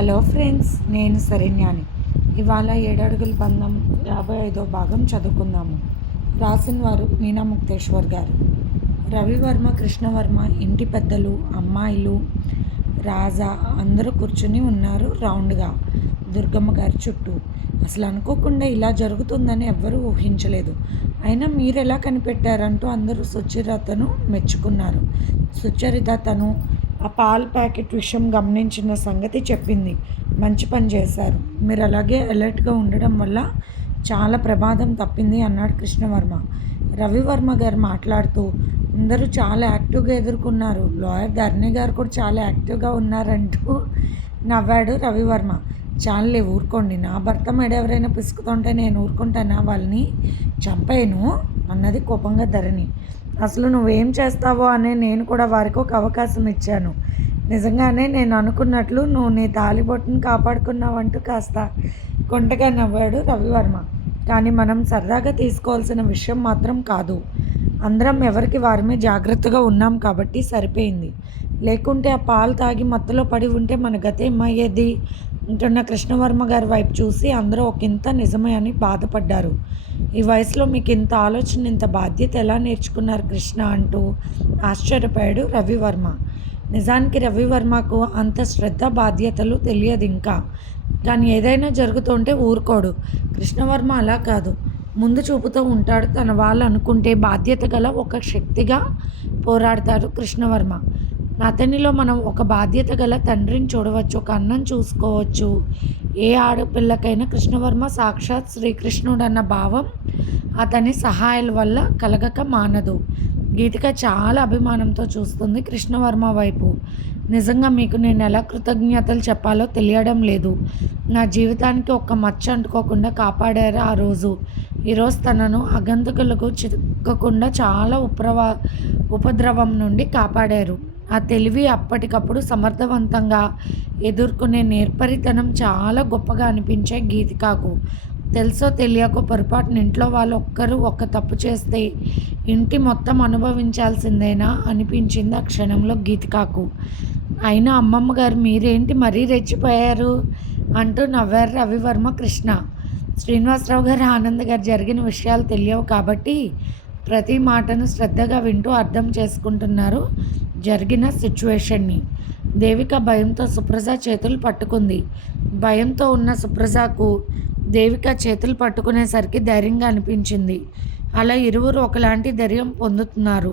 Hello friends నేను సరిన్యాని ఇవాళ ఏడడుగుల బంధం యాభై ఐదో భాగం చదువుకుందాము. రాసిన వారు మీనా ముక్తేశ్వర్ గారు. రవివర్మ కృష్ణవర్మ ఇంటి పెద్దలు అమ్మాయిలు రాజా అందరూ కూర్చుని ఉన్నారు రౌండ్గా. దుర్గమ్మ గారి చుట్టూ. అసలు అనుకోకుండా ఇలా జరుగుతుందని ఎవ్వరూ ఊహించలేదు. అయినా మీరు ఎలా కనిపెట్టారంటూ అందరూ సుచరితను మెచ్చుకున్నారు. సుచరిత తను ఆ పాల ప్యాకెట్ విషయం గమనించిన సంగతి చెప్పింది. మంచి పని చేశారు. మీరు అలాగే అలర్ట్గా ఉండడం వల్ల చాలా ప్రమాదం తప్పింది అన్నాడు కృష్ణవర్మ. రవివర్మ గారు మాట్లాడుతూ అందరూ చాలా యాక్టివ్గా ఎదుర్కొన్నారు. లాయర్ ధరణి గారు కూడా చాలా యాక్టివ్గా ఉన్నారంటూ నవ్వాడు రవివర్మ. చాలే ఊరుకోండి. నా భర్త మేడ ఎవరైనా పిసుకుతుంటే నేను ఊరుకుంటానా వాళ్ళని? చంపేను అన్నది కోపంగా ధరణి. అసలు నువ్వేం చేస్తావో అనే నేను కూడా వారికి ఒక అవకాశం ఇచ్చాను. నిజంగానే నేను అనుకున్నట్లు నువ్వు నీ తాలిబొట్టును కాపాడుకున్నావంటూ కాస్త కొంటగా నవ్వాడు రవివర్మ. కానీ మనం సరదాగా తీసుకోవాల్సిన విషయం మాత్రం కాదు. అందరం ఎవరికి వారమే జాగ్రత్తగా ఉన్నాం కాబట్టి సరిపోయింది. లేకుంటే ఆ పాలు తాగి మత్తులో పడి ఉంటే మన గత ఉంటున్న కృష్ణవర్మ గారి వైపు చూసి అందరూ ఒక ఇంత నిజమే అని బాధపడ్డారు. ఈ వయసులో మీకు ఇంత ఆలోచన ఇంత బాధ్యత ఎలా నేర్చుకున్నారు కృష్ణ అంటూ ఆశ్చర్యపోయాడు రవివర్మ. నిజానికి రవివర్మకు అంత శ్రద్ధ బాధ్యతలు తెలియదు ఇంకా. కానీ ఏదైనా జరుగుతుంటే ఊరుకోడు. కృష్ణవర్మ అలా కాదు. ముందు చూపుతూ ఉంటాడు. తన వాళ్ళు అనుకుంటే బాధ్యత గల ఒక శక్తిగా పోరాడతారు కృష్ణవర్మ. అతనిలో మనం ఒక బాధ్యత గల తండ్రిని చూడవచ్చు ఒక అన్నం చూసుకోవచ్చు. ఏ ఆడపిల్లకైనా కృష్ణవర్మ సాక్షాత్ శ్రీకృష్ణుడు అన్న భావం అతని సహాయాల వల్ల కలగక మానదు. గీతిక చాలా అభిమానంతో చూస్తుంది కృష్ణవర్మ వైపు. నిజంగా మీకు నేను ఎలా కృతజ్ఞతలు చెప్పాలో తెలియడం లేదు. నా జీవితానికి ఒక్క మచ్చ అంటుకోకుండా కాపాడారు ఆ రోజు? ఈరోజు తనను అగంతకులకు చిక్కకుండా చాలా ఉప్రవా ఉపద్రవం నుండి కాపాడారు. ఆ తెలివి అప్పటికప్పుడు సమర్థవంతంగా ఎదుర్కొనే నేర్పరితనం చాలా గొప్పగా అనిపించే గీతికాకు తెలుసో తెలియకో పొరపాటున ఇంట్లో వాళ్ళు ఒక్కరు ఒక్క తప్పు చేస్తే ఇంటి మొత్తం అనుభవించాల్సిందేనా అనిపించింది ఆ క్షణంలో గీతికాకు అయినా అమ్మమ్మ గారు మీరేంటి మరీ రెచ్చిపోయారు? అంటూ నవ్వారు రవివర్మ కృష్ణ. శ్రీనివాసరావు గారు ఆనంద్ గారు జరిగిన విషయాలు తెలియవు కాబట్టి ప్రతి మాటను శ్రద్ధగా వింటూ అర్థం చేసుకుంటున్నారు జరిగిన సిచ్యువేషన్ని. దేవిక భయంతో సుప్రజ చేతులు పట్టుకుంది. భయంతో ఉన్న సుప్రజకు దేవిక చేతులు పట్టుకునేసరికి ధైర్యంగా అనిపించింది. అలా ఇరువురు ఒకలాంటి ధైర్యం పొందుతున్నారు.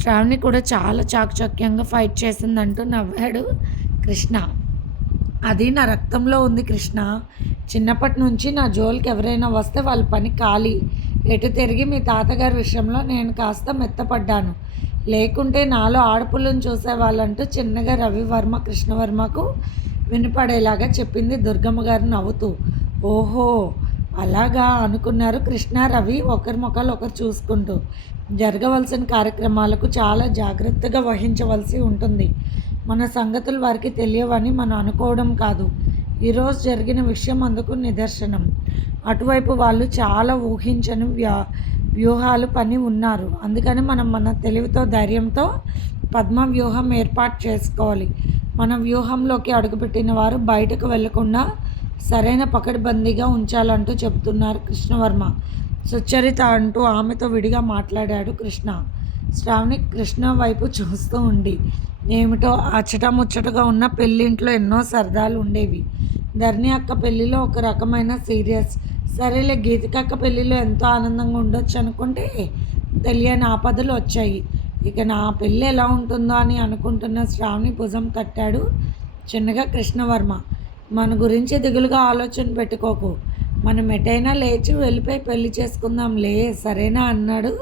శ్రావణి కూడా చాలా చాకచక్యంగా ఫైట్ చేసిందంటూ నవ్వాడు కృష్ణ. అది నా రక్తంలో ఉంది కృష్ణ. చిన్నప్పటి నుంచి నా జోలికి ఎవరైనా వస్తే వాళ్ళ పని ఖాళీ. ఎటు తిరిగి మీ తాతగారి విషయంలో నేను కాస్త మెత్తపడ్డాను. లేకుంటే నాలో ఆడపుల్లను చూసేవాళ్ళంటూ చిన్నగా రవివర్మ కృష్ణవర్మకు వినపడేలాగా చెప్పింది దుర్గమ్మ గారు నవ్వుతూ. ఓహో అలాగా అనుకున్నారు కృష్ణ రవి ఒకరి ముఖాలు ఒకరు చూసుకుంటూ. జరగవలసిన కార్యక్రమాలకు చాలా జాగ్రత్తగా వహించవలసి ఉంటుంది. మన సంగతులు వారికి తెలియవని మనం అనుకోవడం కాదు. ఈరోజు జరిగిన విషయం అందుకు నిదర్శనం. అటువైపు వాళ్ళు చాలా ఊహించని వ్యా వ్యూహాలు పని ఉన్నారు. అందుకని మనం మన తెలివితో ధైర్యంతో పద్మ వ్యూహం ఏర్పాటు చేసుకోవాలి. మన వ్యూహంలోకి అడుగుపెట్టిన వారు బయటకు వెళ్ళకుండా సరైన పకడ్బందీగా ఉంచాలంటూ చెబుతున్నారు కృష్ణవర్మ. సుచరిత అంటూ ఆమెతో విడిగా మాట్లాడాడు కృష్ణ. శ్రావణి కృష్ణ వైపు చూస్తూ ఉండి ఏమిటో అచ్చట ముచ్చటగా ఉన్న పెళ్ళింట్లో ఎన్నో సరదాలు ఉండేవి. ధరణి అక్క పెళ్ళిలో ఒక రకమైన సీరియస్ సరేలే గీతికక్క పెళ్ళిలో ఎంతో ఆనందంగా ఉండొచ్చు అనుకుంటే తెలియని ఆపదలు వచ్చాయి. ఇక నా పెళ్ళి ఎలా ఉంటుందో అని అనుకుంటున్న శ్రావణి భుజం తట్టాడు చిన్నగా కృష్ణవర్మ. మన గురించి దిగులుగా ఆలోచన పెట్టుకోకు. మనం ఎటైనా లేచి వెళ్ళిపోయి పెళ్ళి చేసుకుందాంలే సరేనా? అన్నాడు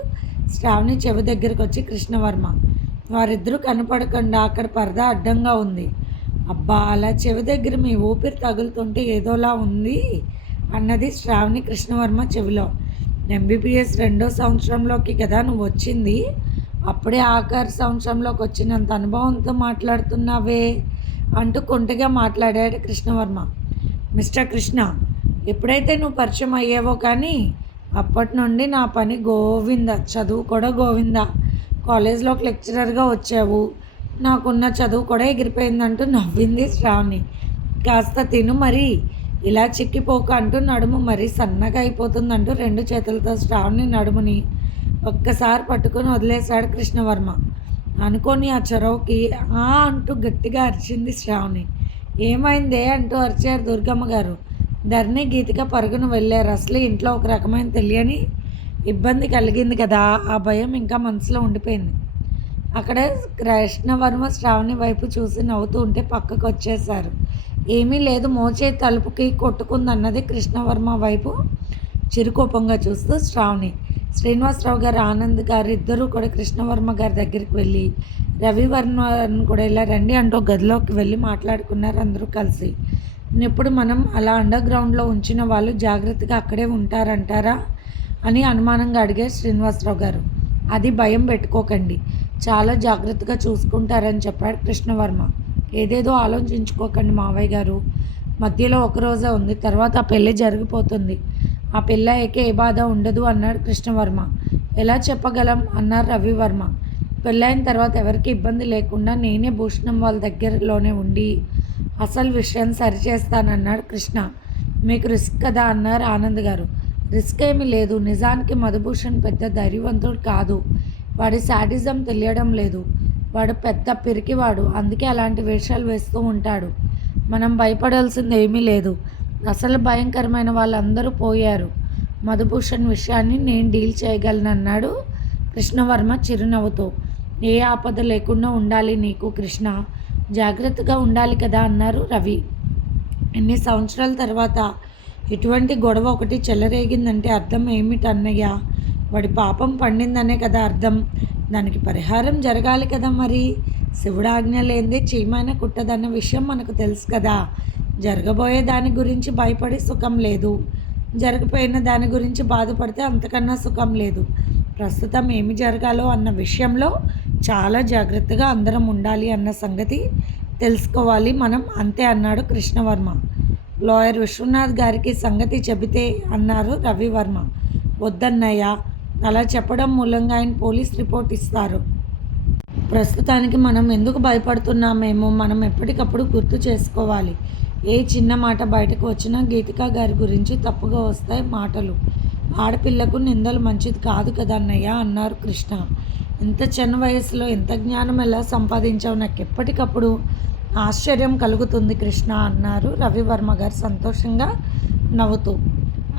శ్రావణి చెవి దగ్గరికి వచ్చి కృష్ణవర్మ వారిద్దరూ కనపడకుండా అక్కడ పరదా అడ్డంగా ఉంది. అబ్బా అలా చెవి దగ్గర మీ ఊపిరి తగులుతుంటే ఏదోలా ఉంది అన్నది శ్రావణి కృష్ణవర్మ చెవిలో. ఎంబీబీఎస్ రెండో సంవత్సరంలోకి కదా నువ్వు వచ్చింది అప్పుడే ఆఖరి సంవత్సరంలోకి వచ్చినంత అనుభవంతో మాట్లాడుతున్నావే అంటూ కొంటగా మాట్లాడాడు కృష్ణవర్మ. మిస్టర్ కృష్ణ ఎప్పుడైతే నువ్వు పరిచయం అయ్యావో కానీ అప్పటి నుండి నా పని గోవింద చదువు కూడా గోవింద. కాలేజ్లో ఒక లెక్చరర్గా వచ్చావు. నాకున్న చదువు కూడా ఎగిరిపోయిందంటూ నవ్వింది శ్రావణి. కాస్త తిను మరి. ఇలా చిక్కిపోక అంటూ నడుము మరీ సన్నగా అయిపోతుందంటూ రెండు చేతులతో శ్రావణి నడుముని ఒక్కసారి పట్టుకుని వదిలేశాడు కృష్ణవర్మ. అనుకోని ఆ చొరవకి ఆ అంటూ గట్టిగా అరిచింది శ్రావణి. ఏమైందే అంటూ అరిచారు దుర్గమ్మ గారు. ధరణి గీతిక పరుగున వెళ్ళారు. అసలు ఇంట్లో ఒక రకమైన తెలియని ఇబ్బంది కలిగింది కదా. ఆ భయం ఇంకా మనసులో ఉండిపోయింది. అక్కడే కృష్ణవర్మ శ్రావణి వైపు చూసి నవ్వుతూ ఉంటే పక్కకు వచ్చేశారు. ఏమీ లేదు మోచే తలుపుకి కొట్టుకుందన్నది కృష్ణవర్మ వైపు చిరుకోపంగా చూస్తూ శ్రావణి. శ్రీనివాసరావు గారు ఆనంద్ గారు ఇద్దరూ కూడా కృష్ణవర్మ గారి దగ్గరికి వెళ్ళి రవివర్మ కూడా ఇలా రండి అంటూ గదిలోకి వెళ్ళి మాట్లాడుకున్నారు అందరూ కలిసి. ఇప్పుడు మనం అలా అండర్ గ్రౌండ్లో ఉంచిన వాళ్ళు జాగ్రత్తగా అక్కడే ఉంటారంటారా అని అనుమానంగా అడిగారు శ్రీనివాసరావు గారు. అది భయం పెట్టుకోకండి. చాలా జాగ్రత్తగా చూసుకుంటారని చెప్పాడు కృష్ణవర్మ. ఏదేదో ఆలోచించుకోకండి మావయ్య గారు. మధ్యలో ఒక రోజే ఉంది. తర్వాత ఆ పెళ్ళి జరిగిపోతుంది. ఆ పెళ్ళి అయ్యాక ఏ బాధ ఉండదు అన్నాడు కృష్ణవర్మ. ఎలా చెప్పగలం? అన్నారు రవివర్మ. పెళ్ళైన తర్వాత ఎవరికి ఇబ్బంది లేకుండా నేనే భూషణం వాళ్ళ దగ్గరలోనే ఉండి అసలు విషయం సరిచేస్తానన్నాడు కృష్ణ. మీకు రిస్క్ కదా అన్నారు ఆనంద్ గారు. రిస్క్ ఏమీ లేదు. నిజానికి మధుభూషణ్ పెద్ద ధైర్యవంతుడు కాదు. వాడి శాడిజం తెలియడం లేదు. వాడు పెద్ద పిరికివాడు. అందుకే అలాంటి వేషాలు వేస్తూ ఉంటాడు. మనం భయపడాల్సింది ఏమీ లేదు. అసలు భయంకరమైన వాళ్ళందరూ పోయారు. మధుభూషణ్ విషయాన్ని నేను డీల్ చేయగలనన్నాడు కృష్ణవర్మ చిరునవ్వుతో. ఏ ఆపద లేకుండా ఉండాలి నీకు కృష్ణ. జాగ్రత్తగా ఉండాలి కదా అన్నారు రవి. ఎన్ని సంవత్సరాల తర్వాత ఇటువంటి గొడవ ఒకటి చెలరేగిందంటే అర్థం ఏమిటి అన్నయ్య? వాడి పాపం పండిందనే కదా అర్థం. దానికి పరిహారం జరగాలి కదా మరి? శివుడాజ్ఞ లేనిదే చీమైన కుట్టదన్న విషయం మనకు తెలుసు కదా. జరగబోయే దాని గురించి భయపడి సుఖం లేదు. జరగపోయిన దాని గురించి బాధపడితే అంతకన్నా సుఖం లేదు. ప్రస్తుతం ఏమి జరగాలో అన్న విషయంలో చాలా జాగ్రత్తగా అందరం ఉండాలి అన్న సంగతి తెలుసుకోవాలి మనం. అంతే అన్నాడు కృష్ణవర్మ. లాయర్ విశ్వనాథ్ గారికి సంగతి చెబితే అన్నారు రవివర్మ. వద్దన్నయ్య అలా చెప్పడం మూలంగా ఆయన పోలీస్ రిపోర్ట్ ఇస్తారు. ప్రస్తుతానికి మనం ఎందుకు భయపడుతున్నామేమో మనం ఎప్పటికప్పుడు గుర్తు చేసుకోవాలి. ఏ చిన్న మాట బయటకు వచ్చినా గీతికా గారి గురించి తప్పుగా వస్తాయి మాటలు. ఆడపిల్లకు నిందలు మంచిది కాదు కదా అన్నారు కృష్ణ. ఇంత చిన్న వయసులో ఎంత జ్ఞానం ఎలా సంపాదించావు? నాకు ఎప్పటికప్పుడు ఆశ్చర్యం కలుగుతుంది కృష్ణ అన్నారు రవివర్మ గారు సంతోషంగా నవ్వుతూ.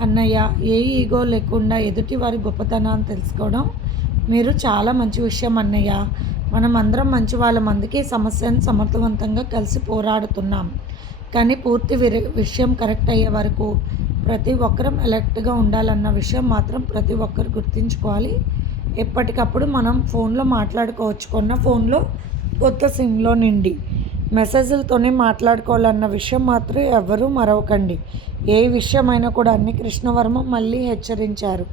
అన్నయ్య ఏ ఈగో లేకుండా ఎదుటి వారి గొప్పతనాన్ని తెలుసుకోవడం మీరు చాలా మంచి విషయం అన్నయ్య. మనం అందరం మంచి వాళ్ళ మందికి సమస్యను సమర్థవంతంగా కలిసి పోరాడుతున్నాం. కానీ పూర్తి విషయం కరెక్ట్ అయ్యే వరకు ప్రతి ఒక్కరం ఎలర్ట్గా ఉండాలన్న విషయం మాత్రం ప్రతి ఒక్కరు గుర్తుంచుకోవాలి. ఎప్పటికప్పుడు మనం ఫోన్లో మాట్లాడుకోవచ్చు. కొన్న ఫోన్లో కొత్త సిమ్లో నిండి మెసేజ్లతోనే మాట్లాడుకోవాలన్న విషయం మాత్రం ఎవరూ మరవకండి. ఏ విషయమైనా కూడా అన్ని కృష్ణవర్మ మళ్ళీ హెచ్చరించారు.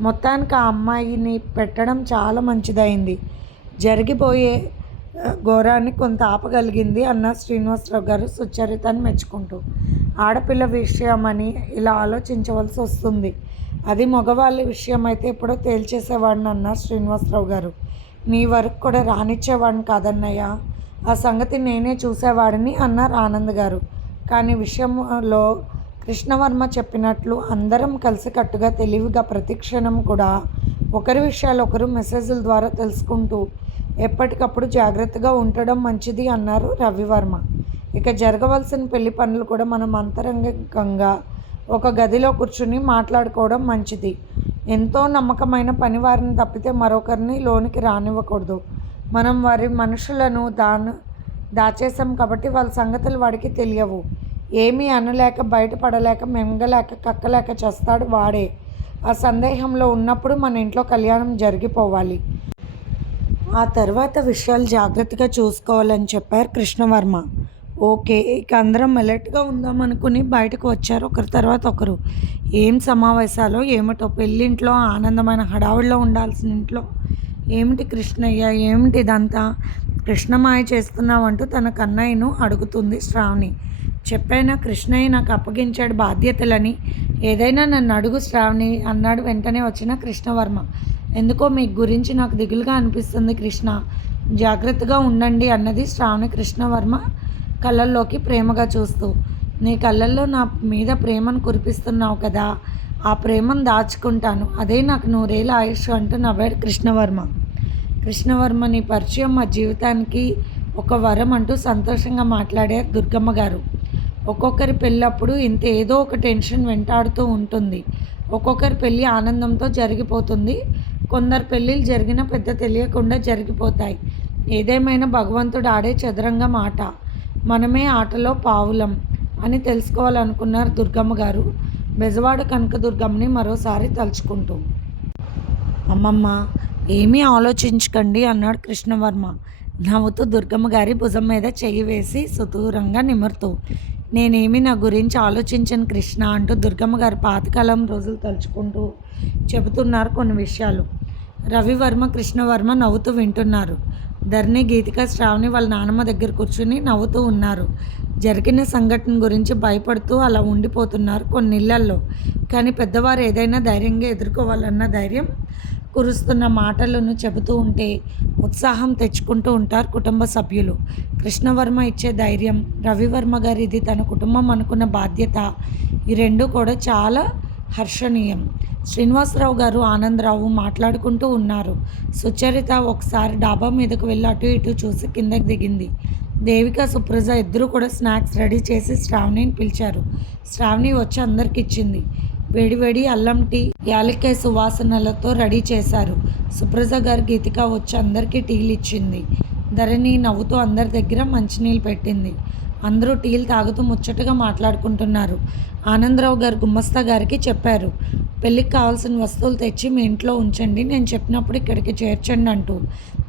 మొత్తానికి ఆ అమ్మాయిని పెట్టడం చాలా మంచిదైంది. జరిగిపోయే ఘోరాన్ని కొంత ఆపగలిగింది అన్న శ్రీనివాసరావు గారు సుచరితని మెచ్చుకుంటూ. ఆడపిల్ల విషయమని ఇలా ఆలోచించవలసి వస్తుంది. అది మగవాళ్ళ విషయం అయితే ఎప్పుడో తేల్చేసేవాడిని అన్నారు శ్రీనివాసరావు గారు. నీ వరకు కూడా రానిచ్చేవాడిని కాదన్నయ్య. ఆ సంగతి నేనే చూసేవాడిని అన్నారు ఆనంద్ గారు. కానీ విషయంలో కృష్ణవర్మ చెప్పినట్లు అందరం కలిసికట్టుగా తెలివిగా ప్రతిక్షణం కూడా ఒకరి విషయాలు ఒకరు మెసేజ్ల ద్వారా తెలుసుకుంటూ ఎప్పటికప్పుడు జాగ్రత్తగా ఉండడం మంచిది అన్నారు రవివర్మ. ఇక జరగవలసిన పెళ్ళి పనులు కూడా మనం అంతరంగికంగా ఒక గదిలో కూర్చుని మాట్లాడుకోవడం మంచిది. ఎంతో నమ్మకమైన పని వారిని తప్పితే మరొకరిని లోనికి రానివ్వకూడదు. మనం వారి మనుషులను దాని దాచేసాం కాబట్టి వాళ్ళ సంగతులు వాడికి తెలియవు. ఏమీ అనలేక బయటపడలేక మెంగలేక కక్కలేక చేస్తాడు వాడే. ఆ సందేహంలో ఉన్నప్పుడు మన ఇంట్లో కళ్యాణం జరిగిపోవాలి. ఆ తర్వాత విషయాలు జాగ్రత్తగా చూసుకోవాలని చెప్పారు కృష్ణవర్మ. ఓకే ఇక అందరం అలర్ట్గా ఉందాం అనుకుని బయటకు వచ్చారు. ఒకరి తర్వాత ఒకరు. ఏం సమావేశాలు ఏమిటో పెళ్ళింట్లో ఆనందమైన హడావుడిలో ఉండాల్సిన ఇంట్లో ఏమిటి కృష్ణయ్య ఏమిటి ఇదంతా కృష్ణమాయ చేస్తున్నావంటూ తన కన్నయ్యను అడుగుతుంది శ్రావణి. చెప్పైనా కృష్ణయ్య నాకు అప్పగించాడు బాధ్యతలని. ఏదైనా నన్ను అడుగు శ్రావణి అన్నాడు వెంటనే వచ్చిన కృష్ణవర్మ. ఎందుకో మీ గురించి నాకు దిగులుగా అనిపిస్తుంది కృష్ణ. జాగ్రత్తగా ఉండండి అన్నది శ్రావణి కృష్ణవర్మ కళ్ళల్లోకి ప్రేమగా చూస్తూ నీ కళ్ళల్లో నా మీద ప్రేమను కురిపిస్తున్నావు కదా ఆ ప్రేమను దాచుకుంటాను. అదే నాకు నూరేళ్ళ ఆయుష్ అంటూ నవ్వాడు కృష్ణవర్మ. కృష్ణవర్మ నీ పరిచయం మా జీవితానికి ఒక వరం అంటూ సంతోషంగా మాట్లాడారు దుర్గమ్మ గారు. ఒక్కొక్కరి పెళ్ళప్పుడు ఇంత ఏదో ఒక టెన్షన్ వెంటాడుతూ ఉంటుంది. ఒక్కొక్కరి పెళ్ళి ఆనందంతో జరిగిపోతుంది. కొందరు పెళ్ళిళ్ళు జరిగిన పెద్ద తెలియకుండా జరిగిపోతాయి. ఏదేమైనా భగవంతుడు ఆడే చదరంగ మాట మనమే ఆటలో పావులం అని తెలుసుకోవాలనుకున్నారు దుర్గమ్మ గారు. బెజవాడ కనకదుర్గమ్మని మరోసారి తలుచుకుంటూ. అమ్మమ్మ ఏమీ ఆలోచించకండి అన్నాడు కృష్ణవర్మ. నవ్వుతూ దుర్గమ్మ గారి భుజం మీద చెయ్యి వేసి సుదూరంగా నిమురుతూ. నేనేమి నా గురించి ఆలోచించను కృష్ణ అంటూ దుర్గమ్మ గారు పాతకాలం రోజులు తలుచుకుంటూ చెబుతున్నారు కొన్ని విషయాలు. రవివర్మ కృష్ణవర్మ నవ్వుతూ వింటున్నారు. ధరణి గీతిక శ్రావణి వాళ్ళ నానమ్మ దగ్గర కూర్చుని నవ్వుతూ ఉన్నారు. జరిగిన సంఘటన గురించి భయపడుతూ అలా ఉండిపోతున్నారు కొన్ని ఇళ్ళల్లో కానీ పెద్దవారు ఏదైనా ధైర్యంగా ఎదుర్కోవాలన్న ధైర్యం కురుస్తున్న మాటలను చెబుతూ ఉంటే ఉత్సాహం తెచ్చుకుంటూ ఉంటారు కుటుంబ సభ్యులు. కృష్ణవర్మ ఇచ్చే ధైర్యం రవివర్మ గారి ఇది తన కుటుంబం అనుకున్న బాధ్యత ఈ రెండు కూడా చాలా హర్షణీయం. శ్రీనివాసరావు గారు ఆనందరావు మాట్లాడుకుంటూ ఉన్నారు. సుచరిత ఒకసారి డాబా మీదకు వెళ్ళి అటు ఇటు చూసి కిందకి దిగింది. దేవిక సుప్రజ ఇద్దరు కూడా స్నాక్స్ రెడీ చేసి శ్రావణిని పిలిచారు. శ్రావణి వచ్చి అందరికి ఇచ్చింది. వేడివేడి అల్లం టీ యాలక్కాయ సువాసనలతో రెడీ చేశారు. సుప్రజ గారు గీతిక వచ్చి అందరికీ టీలు ఇచ్చింది. ధరణి నవ్వుతూ అందరి దగ్గర మంచినీళ్ళు పెట్టింది. అందరూ టీలు తాగుతూ ముచ్చటగా మాట్లాడుకుంటున్నారు. ఆనందరావు గారు గుమ్మస్తా గారికి చెప్పారు. పెళ్ళికి కావాల్సిన వస్తువులు తెచ్చి మీ ఇంట్లో ఉంచండి నేను చెప్పినప్పుడు ఇక్కడికి చేర్చండి అంటూ.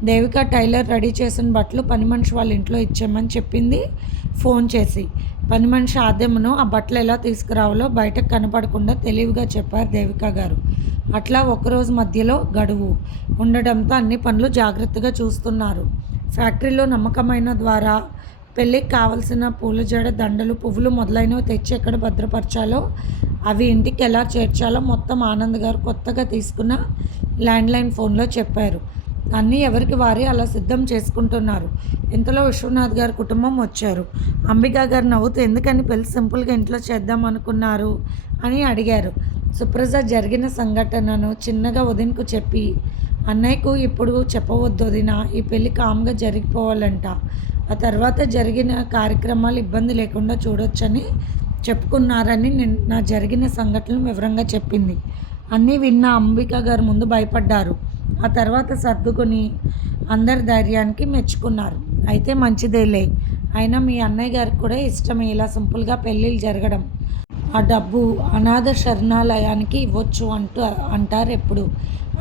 దేవిక టైలర్ రెడీ చేసిన బట్టలు పని మనిషి వాళ్ళ ఇంట్లో ఇచ్చామని చెప్పింది? ఫోన్ చేసి. పని మనిషి ఆద్యమును ఆ బట్టలు ఎలా తీసుకురావాలో బయటకు కనపడకుండా తెలివిగా చెప్పారు దేవిక గారు. అట్లా ఒకరోజు మధ్యలో గడువు. ఉండడంతో అన్ని పనులు జాగ్రత్తగా చూస్తున్నారు. ఫ్యాక్టరీలో నమ్మకమైన ద్వారా పెళ్ళికి కావలసిన పూల జడ దండలు పువ్వులు మొదలైనవి తెచ్చి ఎక్కడ భద్రపరచాలో అవి ఇంటికి ఎలా చేర్చాలో మొత్తం ఆనంద్ గారు కొత్తగా తీసుకున్న ల్యాండ్లైన్ ఫోన్లో చెప్పారు. అన్నీ ఎవరికి వారే అలా సిద్ధం చేసుకుంటున్నారు. ఇంతలో విశ్వనాథ్ గారి కుటుంబం వచ్చారు. అంబికా గారు నవ్వుతూ ఎందుకని పెళ్ళి సింపుల్గా ఇంట్లో చేద్దాం అనుకున్నారు? అని అడిగారు. సుప్రజ జరిగిన సంఘటనను చిన్నగా వదినకు చెప్పి అన్నయ్యకు ఇప్పుడు చెప్పవద్దు వదిన ఈ పెళ్ళి కామ్గా జరిగిపోవాలంట. ఆ తర్వాత జరిగిన కార్యక్రమాలు ఇబ్బంది లేకుండా చూడొచ్చని చెప్పుకున్నారని నేను నా జరిగిన సంఘటనలు వివరంగా చెప్పింది. అన్నీ విన్న అంబిక గారు ముందు భయపడ్డారు. ఆ తర్వాత సర్దుకొని అందరి ధైర్యానికి మెచ్చుకున్నారు. అయితే మంచిదేలే. అయినా మీ అన్నయ్య గారికి కూడా ఇష్టమే ఇలా సింపుల్గా పెళ్ళిళ్ళు జరగడం. ఆ డబ్బు అనాథ శరణాలయానికి ఇవ్వచ్చు అంటూ అంటారు ఎప్పుడు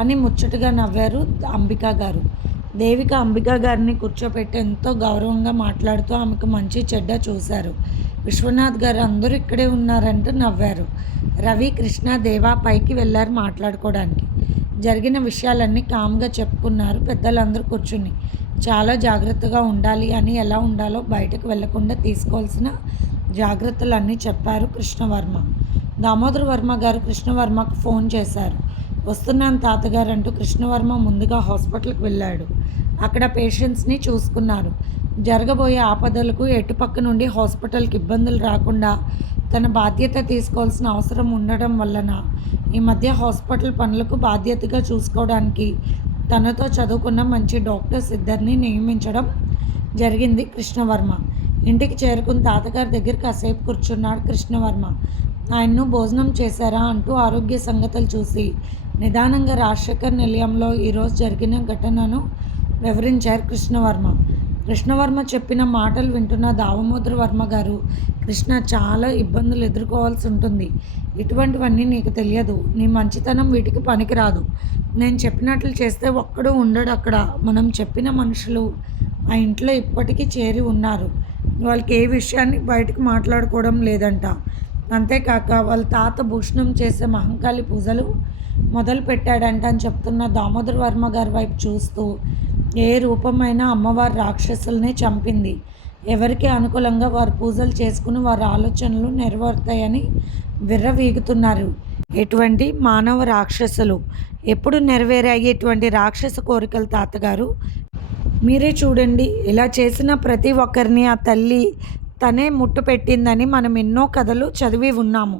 అని ముచ్చటగా నవ్వారు అంబిక గారు. దేవిక అంబిక గారిని కూర్చోపెట్టి ఎంతో గౌరవంగా మాట్లాడుతూ ఆమెకు మంచి చెడ్డ చూశారు. విశ్వనాథ్ గారు అందరూ ఇక్కడే ఉన్నారంటూ నవ్వారు. రవి కృష్ణ దేవా పైకి వెళ్ళారు మాట్లాడుకోవడానికి. జరిగిన విషయాలన్నీ కామ్గా చెప్పుకున్నారు పెద్దలందరూ కూర్చుని. చాలా జాగ్రత్తగా ఉండాలి అని ఎలా ఉండాలో బయటకు వెళ్ళకుండా తీసుకోవాల్సిన జాగ్రత్తలన్నీ చెప్పారు కృష్ణవర్మ. దామోదర వర్మ గారు కృష్ణవర్మకు ఫోన్ చేశారు. వస్తున్నాను తాతగారు అంటూ కృష్ణవర్మ ముందుగా హాస్పిటల్కి వెళ్ళాడు. అక్కడ పేషెంట్స్ని చూసుకున్నారు. జరగబోయే ఆపదలకు ఎటుపక్క నుండి హాస్పిటల్కి ఇబ్బందులు రాకుండా తన బాధ్యత తీసుకోవాల్సిన అవసరం ఉండడం వలన ఈ మధ్య హాస్పిటల్ పనులకు బాధ్యతగా చూసుకోవడానికి తనతో చదువుకున్న మంచి డాక్టర్స్ ఇద్దరిని నియమించడం జరిగింది కృష్ణవర్మ. ఇంటికి చేరుకుని తాతగారి దగ్గర కాసేపు కూర్చున్నాడు కృష్ణవర్మ. ఆయన్ను భోజనం చేశారా అంటూ ఆరోగ్య సంగతులు చూసి నిదానంగా రాజశేఖర్ నిలయంలో ఈరోజు జరిగిన ఘటనను వివరించారు కృష్ణవర్మ. కృష్ణవర్మ చెప్పిన మాటలు వింటున్న దామోదర వర్మ గారు కృష్ణ చాలా ఇబ్బందులు ఎదుర్కోవాల్సి ఉంటుంది. ఇటువంటివన్నీ నీకు తెలియదు. నీ మంచితనం వీటికి పనికిరాదు. నేను చెప్పినట్లు చేస్తే ఒక్కడు ఉండడు అక్కడ. మనం చెప్పిన మనుషులు ఆ ఇంట్లో ఇప్పటికీ చేరి ఉన్నారు. వాళ్ళకి ఏ విషయాన్ని బయటకు మాట్లాడుకోవడం లేదంట. అంతేకాక వాళ్ళ తాత భూషణం చేసే మహంకాళి పూజలు మొదలు పెట్టాడంట అని చెప్తున్న దామోదర్ వర్మ గారి వైపు చూస్తూ ఏ రూపమైన అమ్మవారి రాక్షసుల్నే చంపింది. ఎవరికి అనుకూలంగా వారు పూజలు చేసుకుని వారి ఆలోచనలు నెరవేరుతాయని విర్రవీగుతున్నారు. ఎటువంటి మానవ రాక్షసులు? ఎప్పుడు నెరవేరాయి ఎటువంటి రాక్షస కోరికలు తాతగారు? మీరే చూడండి ఇలా చేసిన ప్రతి ఒక్కరిని ఆ తల్లి తనే ముట్టు పెట్టిందని మనం ఎన్నో కథలు చదివి ఉన్నాము.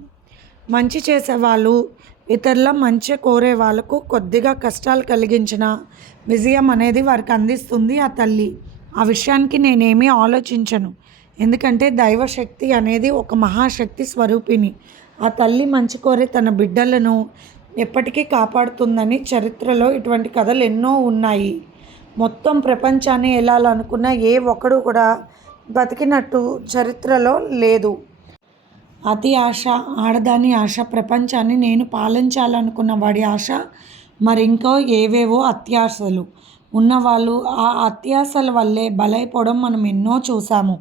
మంచి చేసేవాళ్ళు ఇతరుల మంచి కోరే వాళ్ళకు కొద్దిగా కష్టాలు కలిగించిన విజయం అనేది వారికి అందిస్తుంది ఆ తల్లి. ఆ విషయానికి నేనేమీ ఆలోచించను. ఎందుకంటే దైవశక్తి అనేది ఒక మహాశక్తి స్వరూపిణి. ఆ తల్లి మంచి కోరే తన బిడ్డలను ఎప్పటికీ కాపాడుతుందని చరిత్రలో ఇటువంటి కథలు ఎన్నో ఉన్నాయి. మొత్తం ప్రపంచాన్ని వెళ్ళాలనుకున్న ఏ ఒక్కడు కూడా బతికినట్టు చరిత్రలో లేదు. అతి ఆశ ఆడదాని ఆశ ప్రపంచాన్ని నేను పాలించాలనుకున్న వాడి ఆశ మరింకో ఏవేవో అత్యాశలు. ఉన్నవాళ్ళు ఆ అత్యాశల వల్లే బలైపోవడం మనం ఎన్నో చూసాము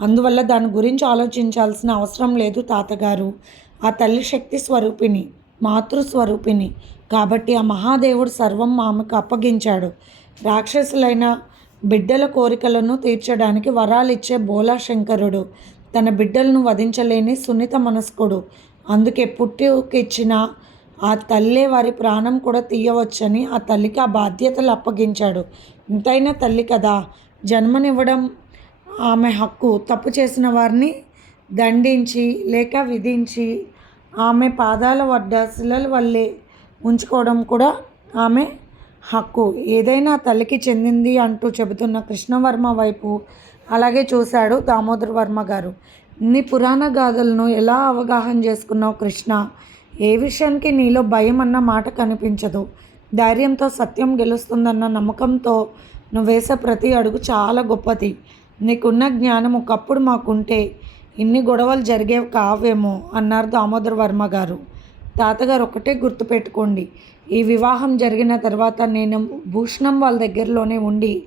అందువల్ల దాని గురించి ఆలోచించాల్సిన అవసరం లేదు తాతగారు. ఆ తల్లి శక్తి స్వరూపిణి మాతృస్వరూపిణి కాబట్టి ఆ మహాదేవుడు సర్వం ఆమెకు అప్పగించాడు. రాక్షసులైన బిడ్డల కోరికలను తీర్చడానికి వరాలిచ్చే బోలా శంకరుడు తన బిడ్డలను వధించలేని సున్నిత మనస్కుడు. అందుకే పుట్టుకిచ్చిన ఆ తల్లే వారి ప్రాణం కూడా తీయవచ్చని ఆ తల్లికి ఆ బాధ్యతలు అప్పగించాడు. ఇంతైనా తల్లి కదా. జన్మనివ్వడం ఆమె హక్కు. తప్పు చేసిన వారిని దండించి లేక విధించి ఆమె పాదాల వద్ద శిలల వల్లే ఉంచుకోవడం కూడా ఆమె హక్కు. ఏదైనా తల్లికి చెందింది అంటూ చెబుతున్న కృష్ణవర్మ వైపు అలాగే చూశాడు దామోదర్ వర్మ గారు. నీ పురాణ గాథలను ఎలా అవగాహన చేసుకున్నావు కృష్ణ? ఏ విషయానికి నీలో భయం అన్న మాట కనిపించదు. ధైర్యంతో సత్యం గెలుస్తుందన్న నమ్మకంతో నువ్వు వేసే ప్రతి అడుగు చాలా గొప్పది. నీకున్న జ్ఞానం ఒకప్పుడు మాకుంటే ఇన్ని గొడవలు జరిగేవి కావేమో అన్నారు దామోదర్ వర్మ గారు. తాతగారు ఒకటే గుర్తుపెట్టుకోండి. ఈ వివాహం జరిగిన తర్వాత నేను భూషణం వాళ్ళ దగ్గరలోనే ఉండి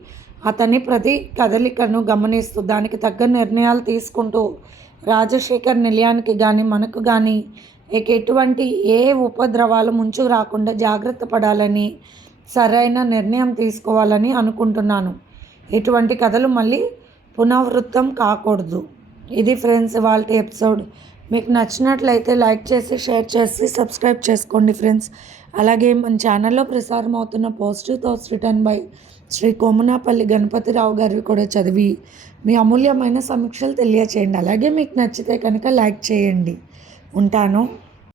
అతని ప్రతి కదలికను గమనిస్తూ దానికి తగ్గ నిర్ణయాలు తీసుకుంటూ రాజశేఖర్ నిలయానికి కానీ మనకు కానీ ఇక ఎటువంటి ఏ ఉపద్రవాలు ముంచు రాకుండా జాగ్రత్త పడాలని సరైన నిర్ణయం తీసుకోవాలని అనుకుంటున్నాను. ఇటువంటి కథలు మళ్ళీ పునరావృతం కాకూడదు. ఇది ఫ్రెండ్స్ వాళ్ళ ఎపిసోడ్. మీకు నచ్చినట్లయితే లైక్ చేసి షేర్ చేసి సబ్స్క్రైబ్ చేసుకోండి ఫ్రెండ్స్. అలాగే మన ఛానల్లో ప్రసారం అవుతున్న positive thoughts written by Shri Komanapalli Ganapathirao గారివి కూడా చదివి మీ అమూల్యమైన సమీక్షలు తెలియచేయండి. అలాగే మీకు నచ్చితే కనుక లైక్ చేయండి. ఉంటాను.